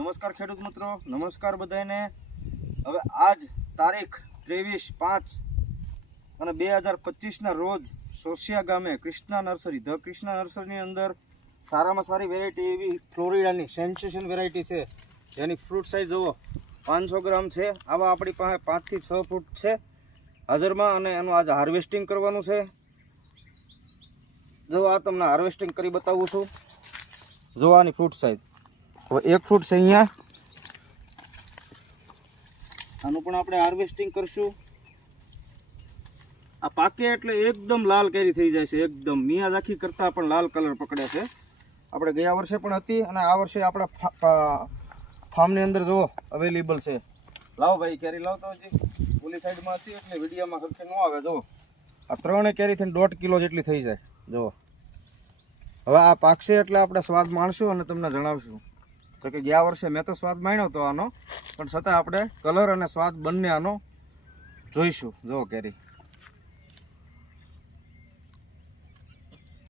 નમસ્કાર ખેડૂત મિત્રો, નમસ્કાર બધાને હવે આજ તારીખ ત્રેવીસ પાંચ અને બે હજાર પચીસના રોજ સોશિયા ગામે કૃષ્ણા નર્સરી, ધ કૃષ્ણા નર્સરીની અંદર સારામાં સારી વેરાયટી એવી ફ્લોરિડાની સેન્સેશન વેરાયટી છે. જેની ફ્રૂટ સાઇઝ જુઓ, પાંચસો ગ્રામ છે. આવા આપણી પાસે પાંચથી છ ફૂટ છે. હાજરમાં અને એનું આજે હાર્વેસ્ટિંગ કરવાનું છે. જો આ તમને હાર્વેસ્ટિંગ કરી બતાવું છું. જો આની ફ્રૂટ સાઇઝ હવે એક ફ્રૂટ છે અહીંયા. આનું પણ આપણે હાર્વેસ્ટિંગ કરશું. આ પાકે એટલે એકદમ લાલ કેરી થઈ જાય છે, એકદમ. મિયાઝાકી કરતાં પણ લાલ કલર પકડે છે. આપણે ગયા વર્ષે પણ હતી અને આ વર્ષે આપણા ફાર્મની અંદર જુઓ અવેલેબલ છે. લાવો ભાઈ, કેરી લાવતો હજી ઓલી સાઈડમાં હતી એટલે વિડીયામાં સરખી ન આવે. જુઓ. આ ત્રણે કેરી થઈને દોઢ કિલો જેટલી થઈ જાય. જુઓ. હવે આ પાકશે એટલે આપણે સ્વાદ માણશું અને તમને જણાવશું. તો કે ગયા વર્ષે મેં તો સ્વાદ માણ્યો હતો આનો, પણ છતાં આપણે કલર અને સ્વાદ બંને આનો જોઈશું. જો કેરી.